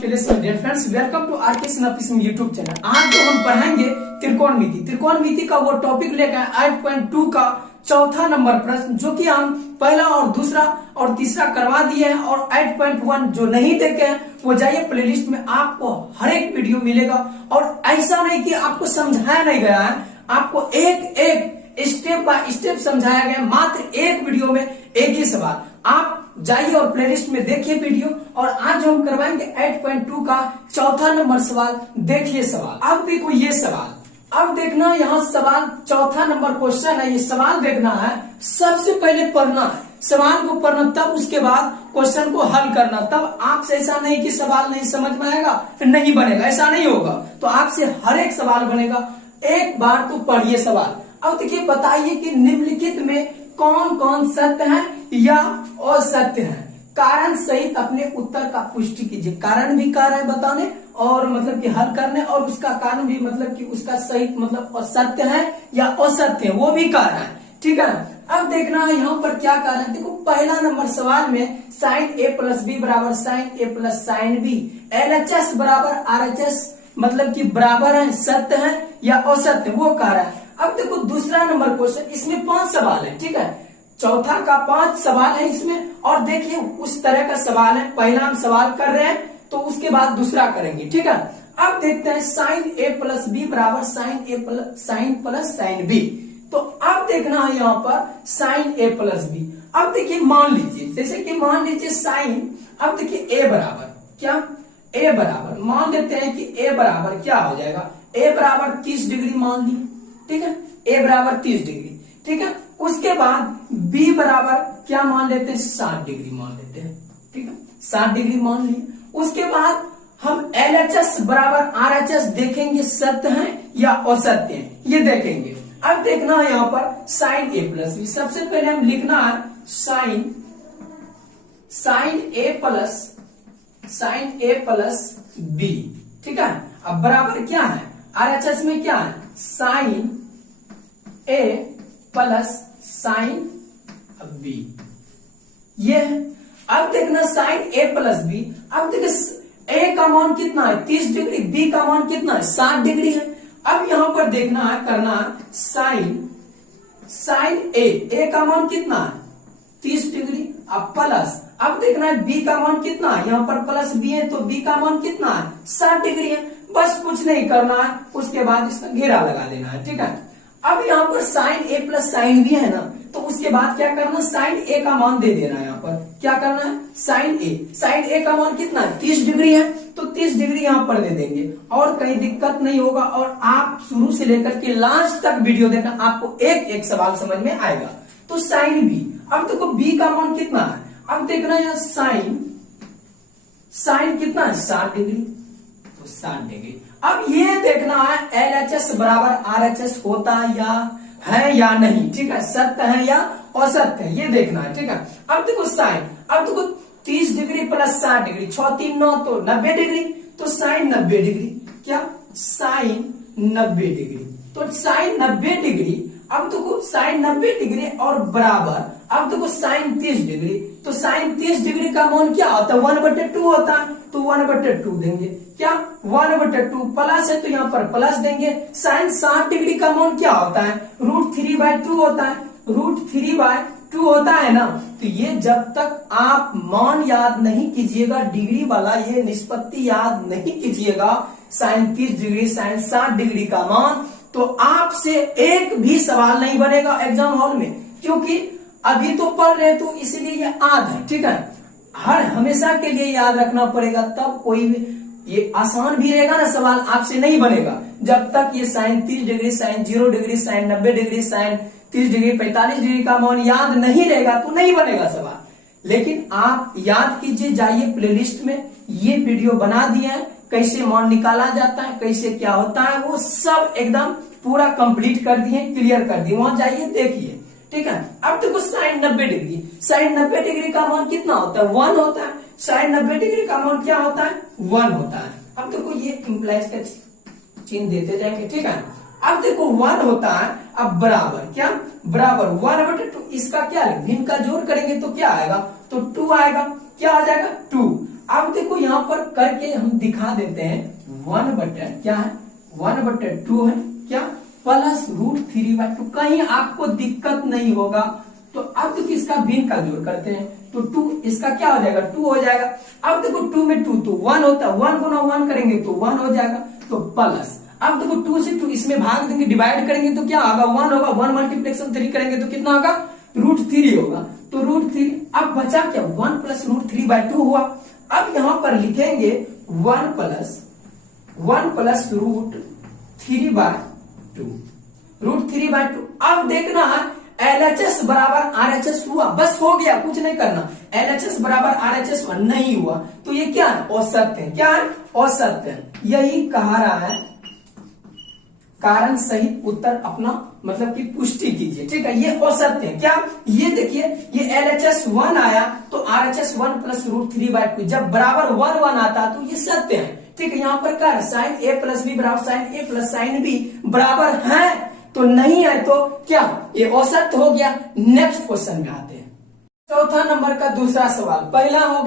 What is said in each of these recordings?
Dear friends, welcome to R K Singh YouTube channel. आज जो हम पढ़ेंगे त्रिकोणमिति का वो टॉपिक लेकर 8.2 का चौथा नंबर प्रश्न, जो कि हम पहला और दूसरा और तीसरा करवा दिए हैं। और 8.1 जो नहीं देखे हैं वो जाइए प्लेलिस्ट में, आपको हर एक वीडियो मिलेगा। और ऐसा नहीं कि आपको समझाया नहीं गया है, आपको एक एक स्टेप बाय स्टेप समझाया गया, मात्र एक वीडियो में एक ही सवाल। आप जाइए और प्लेलिस्ट में देखिए वीडियो। और आज हम करवाएंगे 8.2 का चौथा नंबर सवाल। देखिए सवाल, अब देखो ये सवाल, अब देखना यहाँ सवाल चौथा नंबर क्वेश्चन है। ये सवाल देखना है, सबसे पहले पढ़ना है, सवाल को पढ़ना, तब उसके बाद क्वेश्चन को हल करना। तब आपसे ऐसा नहीं कि सवाल नहीं समझ में आएगा फिर नहीं बनेगा, ऐसा नहीं होगा। तो आपसे हर एक सवाल बनेगा। एक बार तो पढ़िए सवाल। अब देखिए, बताइए कि निम्नलिखित में कौन कौन सत्य है या असत्य है। कारण सहित अपने उत्तर का पुष्टि कीजिए। कारण भी कार्य है बताने और मतलब कि हल करने, और उसका कारण भी मतलब कि उसका सहित मतलब सत्य है या असत्य है, वो भी कारण है। ठीक है, अब देखना है यहाँ पर क्या कारण है। देखो पहला नंबर सवाल में साइन ए प्लस बी बराबर साइन ए प्लस साइन बी, LHS बराबर RHS मतलब कि बराबर है, सत्य है या असत्य, वो कारण है। अब देखो दूसरा नंबर क्वेश्चन, इसमें 5 सवाल है। ठीक है, चौथा का 5 सवाल है इसमें। और देखिए उस तरह का सवाल है, पहला हम सवाल कर रहे हैं तो उसके बाद दूसरा करेंगे। ठीक है, अब देखते हैं साइन ए प्लस बी बराबर साइन प्लस साइन बी। तो अब देखना है यहाँ पर साइन ए प्लस बी। अब देखिए मान लीजिए, जैसे कि मान लीजिए साइन, अब देखिए ए बराबर क्या, ए बराबर मान लेते हैं कि ए बराबर क्या हो जाएगा, ए बराबर 30 डिग्री मान ली। ठीक है, ए बराबर 30 डिग्री। ठीक है, उसके बाद बी बराबर क्या मान लेते हैं, 60 डिग्री मान लेते हैं। ठीक है, 60 डिग्री मान लिए। उसके बाद हम LHS बराबर RHS देखेंगे, सत्य है या असत्य है, ये देखेंगे। अब देखना है यहाँ पर साइन ए प्लस बी। सबसे पहले हम लिखना है साइन ए प्लस बी। ठीक है, अब बराबर क्या है, RHS में क्या है, साइन ए प्लस साइन बी, ये है। अब देखना साइन ए प्लस बी। अब देखिए ए का मान कितना है, 30 डिग्री, बी का मान कितना है, 60 डिग्री है। अब यहां पर देखना है, करना है साइन ए का मान कितना है, 30 डिग्री। अब प्लस, अब देखना है बी का मान कितना है, यहाँ पर प्लस बी है तो बी का मान कितना है, 60 डिग्री है। बस कुछ नहीं करना है, उसके बाद इसका घेरा लगा देना है। ठीक है, अब यहाँ पर साइन ए प्लस साइन बी है ना, तो उसके बाद क्या करना, साइन ए का मान दे देना है। यहाँ पर क्या करना है, साइन ए का मान कितना है, 30 डिग्री है, तो 30 डिग्री यहाँ पर दे देंगे और कहीं दिक्कत नहीं होगा। और आप शुरू से लेकर के लास्ट तक वीडियो देखना, आपको एक एक सवाल समझ में आएगा। तो साइन बी, अब देखो बी का मान कितना है, अब देखना है साइन कितना है, 60 डिग्री, तो 60 डिग्री। अब ये देखना है LHS बराबर RHS होता है या नहीं। ठीक है, सत्य है या असत्य है, ये देखना है। ठीक है, अब देखो साइन, अब देखो 30 डिग्री प्लस 60 डिग्री, 6 3 9 तो 90 डिग्री, तो साइन 90 डिग्री, क्या साइन 90 डिग्री, तो साइन 90 डिग्री। अब देखो साइन 90 डिग्री और बराबर, अब देखो साइन 30 डिग्री, तो साइन 30 डिग्री का मान क्या होता है, 1/2 होता है, तो 1/2 देंगे। क्या 1/2 प्लस है तो यहाँ पर प्लस देंगे। साइन 60 डिग्री का मान क्या होता है, √3/2 होता है, √3/2 होता है ना। तो ये जब तक आप मान याद नहीं कीजिएगा, डिग्री वाला ये निष्पत्ति याद नहीं कीजिएगा, साइन 30 डिग्री साइन 60 डिग्री का मान, तो आपसे एक भी सवाल नहीं बनेगा एग्जाम हॉल में, क्योंकि अभी तो पढ़ रहे तो इसलिए ये याद है। ठीक है, हर हमेशा के लिए याद रखना पड़ेगा, तब कोई भी ये आसान भी रहेगा ना, सवाल आपसे नहीं बनेगा। जब तक ये sine 30 degree sine 0 degree sine 90 degree sine 30 degree 45 degree का मान याद नहीं रहेगा तो नहीं बनेगा सवाल। लेकिन आप याद कीजिए, जाइए प्लेलिस्ट में, ये वीडियो बना दिए हैं, कैसे मान निकाला जाता है, कैसे क्या होता है, वो सब एकदम पूरा कंप्लीट कर दिए, क्लियर कर दिए, वहां जाइए देखिए। ठीक है, अब देखो साइन 90 डिग्री का मान कितना होता है, 1 होता है। साइन 90 डिग्री का मान क्या होता है, 1 होता है। अब देखो ये इंप्लाइज का चिन्ह देते जाएंगे। ठीक है, अब देखो 1 होता है, अब बराबर क्या, बराबर 1/2, इसका क्या भिन्न का जोड़ करेंगे तो क्या आएगा, तो 2 आएगा, क्या आ जाएगा 2। अब देखो यहाँ पर करके हम दिखा देते हैं 1/, क्या है 1/2 है क्या, प्लस √3/2। कहीं आपको दिक्कत नहीं होगा तो अब देखो इसका भिन्न का जोड़ करते हैं तो 2, इसका क्या हो जाएगा 2 हो जाएगा। अब देखो 2 में 2 तो 1 होता है, 1 गुना 1 करेंगे तो 1 हो जाएगा, तो प्लस। अब देखो 2 से 2 इसमें भाग देंगे, डिवाइड करेंगे तो क्या होगा 1 होगा, 1 मल्टीप्लिकेशन 3 करेंगे तो कितना होगा √3 होगा, तो √3। अब बचा क्या 1 प्लस √3/2 हुआ। अब यहां पर लिखेंगे 1 प्लस √3/2, √3/2। अब देखना है LHS बराबर RHS हुआ, बस हो गया, कुछ नहीं करना। LHS बराबर RHS नहीं हुआ तो ये क्या है औसत है, क्या है औसत है। यही कहा रहा है, कारण सहित उत्तर अपना मतलब कि पुष्टि कीजिए, ठीक है। ये औसत है क्या, ये देखिए ये LHS 1 आया तो RHS 1 प्लस √3/2, जब बराबर 1 आता तो ये सत्य है, ठीक है। यहाँ पर क्या है साइन A प्लस B बराबर sine A plus sine B बराबर है, तो नहीं है तो क्या ये औसत हो गया। नेक्स्ट क्वेश्चन में आते हैं, चौथा नंबर का दूसरा सवाल। पहला हो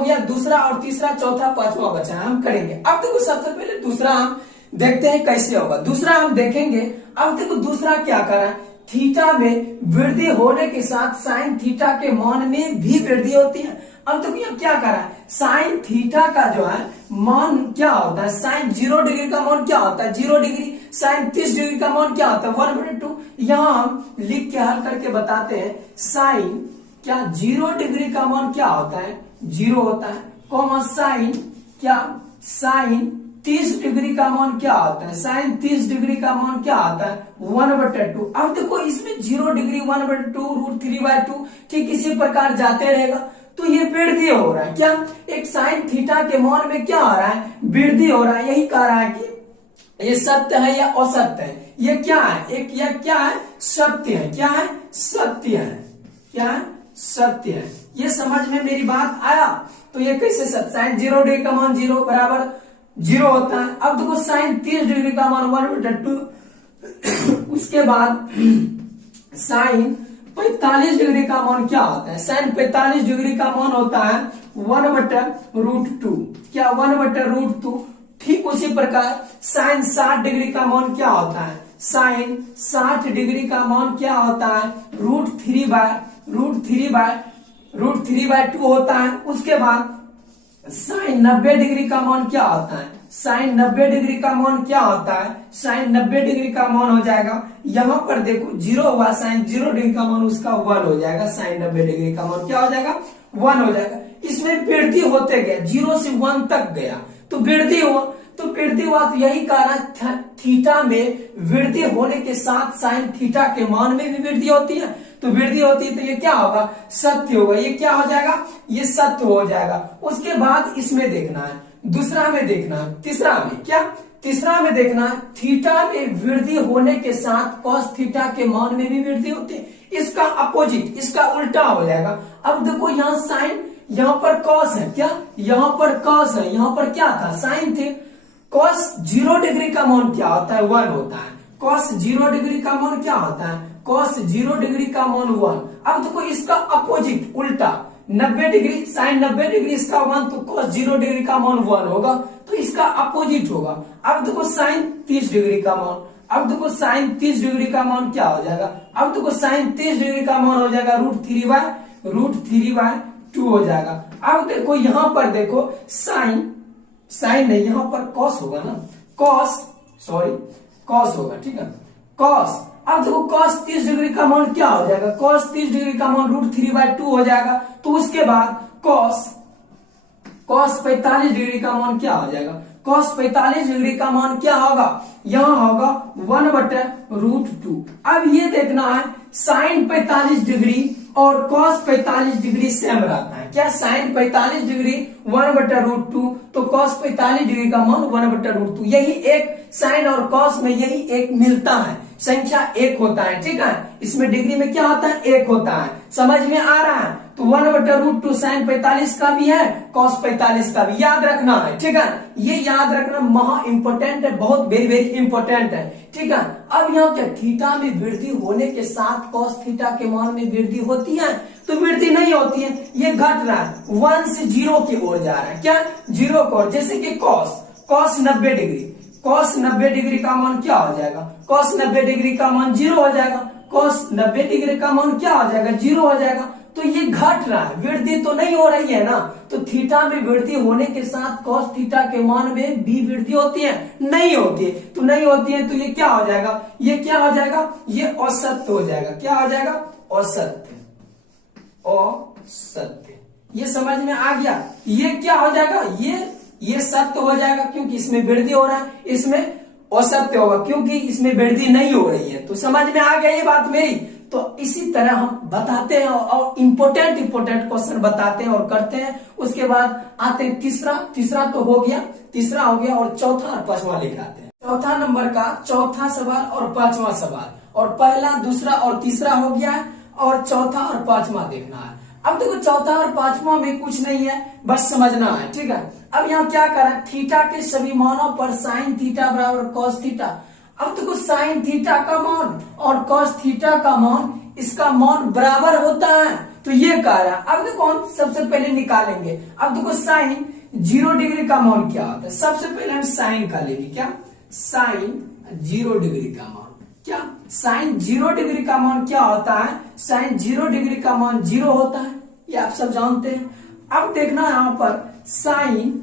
गया, दूसरा और तीसरा, चौथा पांचवा बचा है, हम करेंगे। अब देखो सबसे पहले दूसरा हम देखते हैं कैसे होगा। दूसरा हम देखेंगे, अब देखो दूसरा क्या कर रहा है, थीटा में वृद्धि होने के साथ साइन थीटा के मान में भी वृद्धि होती है। अब देखो ये क्या कर रहा है, साइन थीटा का जो है मान क्या होता है, साइन 0 डिग्री का मान क्या होता है 0 डिग्री, साइन 30 डिग्री का मान क्या होता है 1/2। यहां हम लिख के हल करके बताते हैं, साइन क्या 0 डिग्री का मान क्या होता है 0 होता है, कॉमा साइन क्या साइन 30 डिग्री का मान क्या होता है, साइन 30 डिग्री का मान क्या आता है 1/2। अब देखो इसमें 0 डिग्री 1/2 √3/2 ठीक इसी प्रकार जाते रहेगा, तो ये वृद्धि हो रहा है क्या, एक साइन थीटा के मान में क्या हो रहा है वृद्धि हो रहा है। यही कह रहा है कि ये सत्य है या असत्य है, ये क्या है एक या क्या है सत्य है, क्या है सत्य है, क्या है सत्य है। ये समझ में मेरी बात आया, तो ये कैसे सत्य, साइन 0 डिग्री का मान 0 बराबर 0 होता है। अब देखो साइन 30 डिग्री का मान 1/2 उसके बाद साइन 45 डिग्री का मान क्या होता है, साइन 45 डिग्री का मान होता है 1/√2, क्या 1/√2। ठीक उसी प्रकार साइन 60 डिग्री का मान क्या होता है, साइन 60 डिग्री का मान क्या होता है √3/2 होता है। उसके बाद साइन 90 डिग्री का मान क्या होता है, साइन 90 डिग्री का मान क्या होता है, साइन 90 डिग्री का मान हो जाएगा, यहां पर देखो 0 हुआ, साइन 0 डिग्री का मान उसका 1 हो जाएगा, साइन 90 डिग्री का मान क्या हो जाएगा 1 हो जाएगा। इसमें वृद्धि होते गया, 0 से 1 तक गया तो वृद्धि हुआ, तो यही कारण थीटा में वृद्धि होने के साथ साइन थीटा के मान में भी वृद्धि होती है, तो वृद्धि होती है तो ये क्या होगा सत्य होगा, ये क्या हो जाएगा ये सत्य हो जाएगा। उसके बाद इसमें देखना है, दूसरा में देखना है, तीसरा में क्या, तीसरा में देखना है थीटा में वृद्धि होने के साथ कॉस थीटा के मान में भी वृद्धि होती है, इसका अपोजिट इसका उल्टा हो जाएगा। अब देखो यहाँ साइन, यहाँ पर कॉस है क्या, यहाँ पर कॉस है, यहाँ पर क्या था साइन थे। कॉस 0 डिग्री का मान क्या होता है 1 होता है, कॉस 0 डिग्री का मान क्या होता है, कॉस 0 डिग्री का मान 1। अब देखो इसका अपोजिट उल्टा 90 डिग्री, साइन 90 डिग्री इसका 1 तो कॉस 0 डिग्री का मान 1 होगा, तो इसका अपोजिट होगा। अब देखो साइन 30 डिग्री का मान, अब देखो साइन 30 डिग्री का मान क्या हो जाएगा, अब देखो साइन 30 डिग्री का मान हो जाएगा √3/2 हो जाएगा। अब देखो यहां पर देखो साइन नहीं, यहां पर कॉस होगा ना, कॉस होगा, ठीक है कॉस। अब देखो cos 30 डिग्री का मान क्या हो जाएगा, cos 30 डिग्री का मान √3/2 हो जाएगा। तो उसके बाद cos 45 डिग्री का मान क्या हो जाएगा, cos 45 डिग्री का मान क्या होगा, यहां होगा 1/√2। अब ये देखना है साइन 45 डिग्री और cos 45 डिग्री सेम रहता है क्या, साइन 45 डिग्री 1/√2 तो cos 45 डिग्री का मान 1/√2। यही एक साइन और cos में यही एक मिलता है, संख्या 1 होता है, ठीक है। इसमें डिग्री में क्या होता है 1 होता है, समझ में आ रहा है। तो 1/√2 साइन 45 का भी है cos 45 का भी, याद रखना है, ठीक है। ये याद रखना महा इंपोर्टेंट है, बहुत वेरी वेरी इंपोर्टेंट है, ठीक है। अब यहाँ क्या थीटा में वृद्धि होने के साथ cos थीटा के मान में वृद्धि होती है, तो वृद्धि नहीं होती है, ये घट रहा है, 1 से 0 की ओर जा रहा है। क्या 0 की ओर? जैसे कि cos 90 डिग्री, cos 90 डिग्री का मान क्या हो जाएगा? cos 90 डिग्री का मान 0 हो जाएगा। cos 90 डिग्री का मान क्या हो जाएगा? 0 हो जाएगा। तो ये घट रहा है, वृद्धि तो नहीं हो रही है ना। तो थीटा में वृद्धि होने के साथ cos थीटा के मान में भी वृद्धि होती है? नहीं होती है। तो नहीं होती है तो ये क्या हो जाएगा? ये क्या हो जाएगा? ये असत्य हो जाएगा। क्या हो जाएगा? असत्य। असत्य। ये समझ में आ गया? ये क्या हो जाएगा? ये सत्य हो जाएगा क्योंकि इसमें वृद्धि हो रहा है, इसमें असत्य होगा क्योंकि इसमें वृद्धि नहीं हो रही है। तो समझ में आ गया ये बात मेरी? तो इसी तरह हम बताते हैं और इम्पोर्टेंट क्वेश्चन बताते हैं और करते हैं। उसके बाद आते हैं तीसरा तो हो गया, तीसरा हो गया और चौथा और पांचवा लिख आते हैं। चौथा नंबर का चौथा सवाल और पांचवा सवाल, और पहला, दूसरा और तीसरा हो गया है और चौथा और पांचवा देखना है। अब देखो चौथा और पांचवा में कुछ नहीं है, बस समझना है, ठीक है। अब यहाँ क्या करें? थीटा के सभी मानों पर साइन थीटा बराबर कॉस थीटा। अब देखो साइन थीटा का मान और कॉस थीटा का मान, इसका मान बराबर होता है, तो ये कह रहा है। अब देखो हम सबसे पहले निकालेंगे। अब देखो साइन 0 डिग्री का मान क्या होता है? सबसे पहले हम साइन का लेंगे। क्या? साइन 0 डिग्री का मान। क्या? साइन 0 डिग्री का मान क्या होता है? साइन 0 डिग्री का मान 0 होता है, ये आप सब जानते हैं। अब देखना यहां पर साइन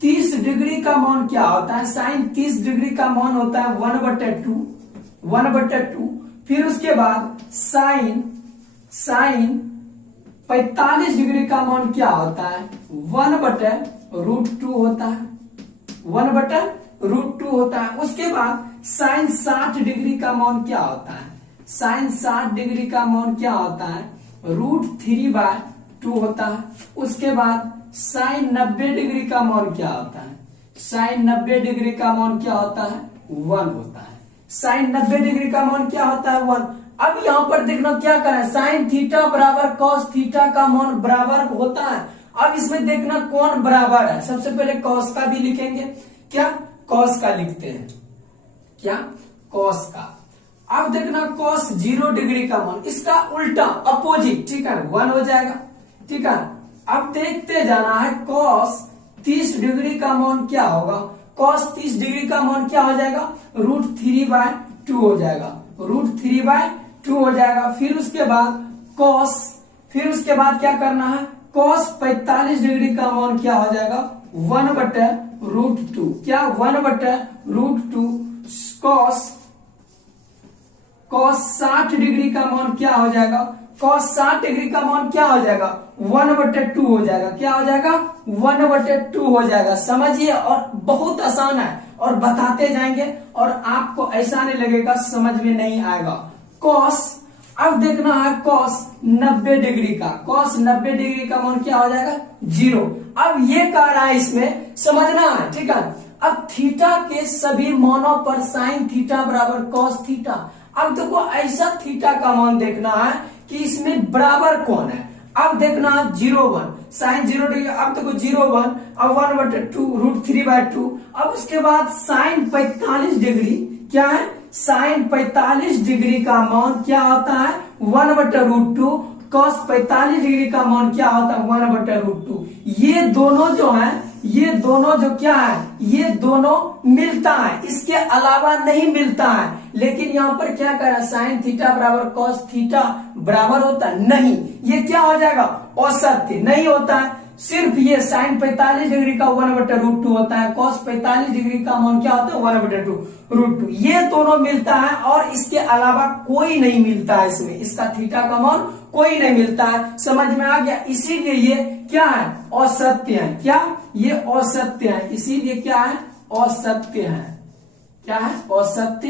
30 डिग्री का मान क्या होता है? साइन 30 डिग्री का मान होता है 1/2। फिर उसके बाद साइन 45 डिग्री का मान क्या होता है? 1/√2 होता है, 1/√2 होता है। उसके बाद साइन 60 डिग्री का मान क्या होता है? साइन 60 डिग्री का मान क्या होता है? √3/2 होता है। उसके बाद साइन 90 डिग्री का मान क्या होता है? साइन 90 डिग्री का मान क्या होता है? 1 होता है। साइन 90 डिग्री का मान क्या होता है? 1। अब यहाँ पर देखना क्या करें? साइन थीटा बराबर कॉस थीटा का मान बराबर होता है। अब इसमें देखना कौन बराबर है। सबसे पहले कॉस का भी लिखेंगे। क्या? कॉस का लिखते हैं। क्या? कॉस का। अब देखना कॉस 0 डिग्री का मान, इसका उल्टा अपोजिट, ठीक है, 1 हो जाएगा, ठीक है। अब देखते जाना है कॉस 30 डिग्री का मान क्या होगा? कॉस 30 डिग्री का मान क्या हो जाएगा? √3/2 हो जाएगा, √3/2 हो जाएगा। फिर उसके बाद क्या करना है? कॉस 45 डिग्री का मान क्या हो जाएगा? 1/√2। क्या? 1/√2। कॉस 60 डिग्री का मान क्या हो जाएगा? कॉस 60 डिग्री का मान क्या हो जाएगा? 1/2 हो जाएगा। क्या हो जाएगा? 1/2 हो जाएगा। समझिए, और बहुत आसान है और बताते जाएंगे और आपको ऐसा नहीं लगेगा समझ में नहीं आएगा। कॉस, अब देखना है कॉस 90 डिग्री का, कॉस 90 डिग्री का मान क्या हो जाएगा? 0। अब ये कह रहा है, इसमें समझना है, ठीक है। अब थीटा के सभी मानों पर साइन थीटा बराबर कॉस थीटा। अब देखो ऐसा थीटा का मान देखना है कि इसमें बराबर कौन है। अब देखना 0/1, साइन 0 डिग्री। अब देखो 0/1, अब 1/2 √3/2। अब उसके बाद साइन 45 डिग्री क्या है? साइन 45 डिग्री का मान क्या होता है? 1/√2। कॉस 45 डिग्री का मान क्या होता है? 1/√2। ये दोनों जो है, ये दोनों जो क्या है, ये दोनों मिलता है, इसके अलावा नहीं मिलता है। लेकिन यहाँ पर क्या कर रहा है? साइन थीटा बराबर कॉस थीटा बराबर होता है? नहीं, ये क्या हो जाएगा? असत्य नहीं होता है। सिर्फ ये साइन 45 डिग्री का 1/√2 होता है, कॉस 45 डिग्री का मान क्या होता है? 1/√2। ये दोनों मिलता है और इसके अलावा कोई नहीं मिलता है इसमें, इसका थीटा का मान कोई नहीं मिलता है। समझ में आ गया? इसीलिए ये क्या है? असत्य है। क्या? ये असत्य है, इसीलिए क्या है? असत्य है। क्या है? असत्य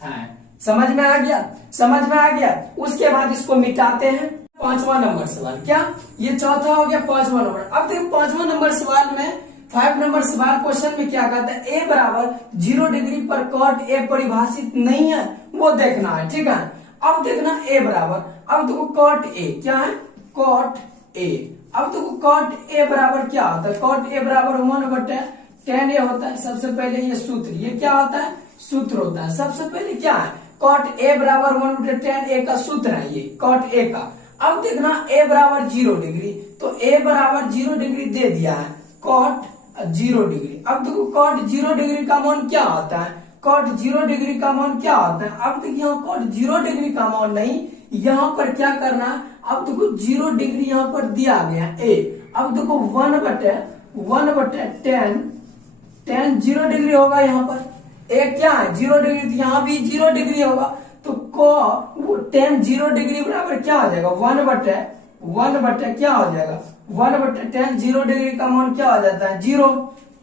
है। समझ में आ गया? समझ में आ गया। उसके बाद इसको मिटाते हैं। 5वां नंबर सवाल। क्या? ये चौथा हो गया, 5वां नंबर। अब देखो 5वां नंबर सवाल में, 5 नंबर सवाल क्वेश्चन में क्या कहता है? ए बराबर 0 डिग्री पर कॉट ए परिभाषित नहीं है, वो देखना है, ठीक है। अब देखना ए बराबर, अब देखो कॉट ए क्या है? Cot A. अब देखो कॉट ए बराबर क्या होता है? कॉट ए बराबर 1/tan A होता है। सबसे पहले ये सूत्र, ये क्या होता है? सूत्र होता है। सबसे पहले क्या है? कॉट ए बराबर 1/tan ए का सूत्र है ये कॉट ए का। अब देखना ए बराबर 0 डिग्री, तो ए बराबर 0 डिग्री दे दिया है, कॉट 0 डिग्री। अब देखो कॉट 0 डिग्री का मान क्या होता है, कॉट 0 डिग्री का मान क्या होता है। अब देखिए यहाँ कॉट 0 डिग्री का मान नहीं, यहाँ पर क्या करना है, अब देखो 0 डिग्री यहाँ पर दिया गया ए। अब देखो 1/tan, tan 0 डिग्री होगा यहाँ पर, ए क्या है 0 डिग्री, तो यहाँ भी 0 डिग्री होगा, तो tan 0 डिग्री बराबर क्या हो जाएगा, 1 क्या हो जाएगा, 1/tan 0 डिग्री का मान क्या हो जाता है 0,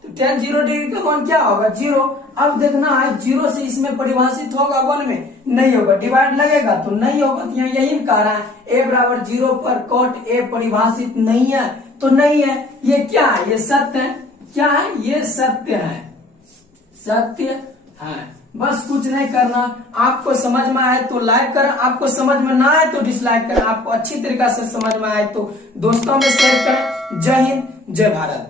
तो tan 0 डिग्री का मान क्या होगा 0। अब देखना है 0 से इसमें परिभाषित होगा 1 में, नहीं होगा, डिवाइड लगेगा तो नहीं होगा, तो यहाँ यही कह रहा है ए बराबर 0 पर कॉट ए परिभाषित नहीं है, तो नहीं है, ये क्या है, ये सत्य है, क्या है, ये सत्य है, सत्य है। बस कुछ नहीं करना, आपको समझ में आए तो लाइक करें, आपको समझ में ना आए तो डिसलाइक करें, आपको अच्छी तरीके से समझ में आए तो दोस्तों में शेयर करें। जय हिंद, जय भारत।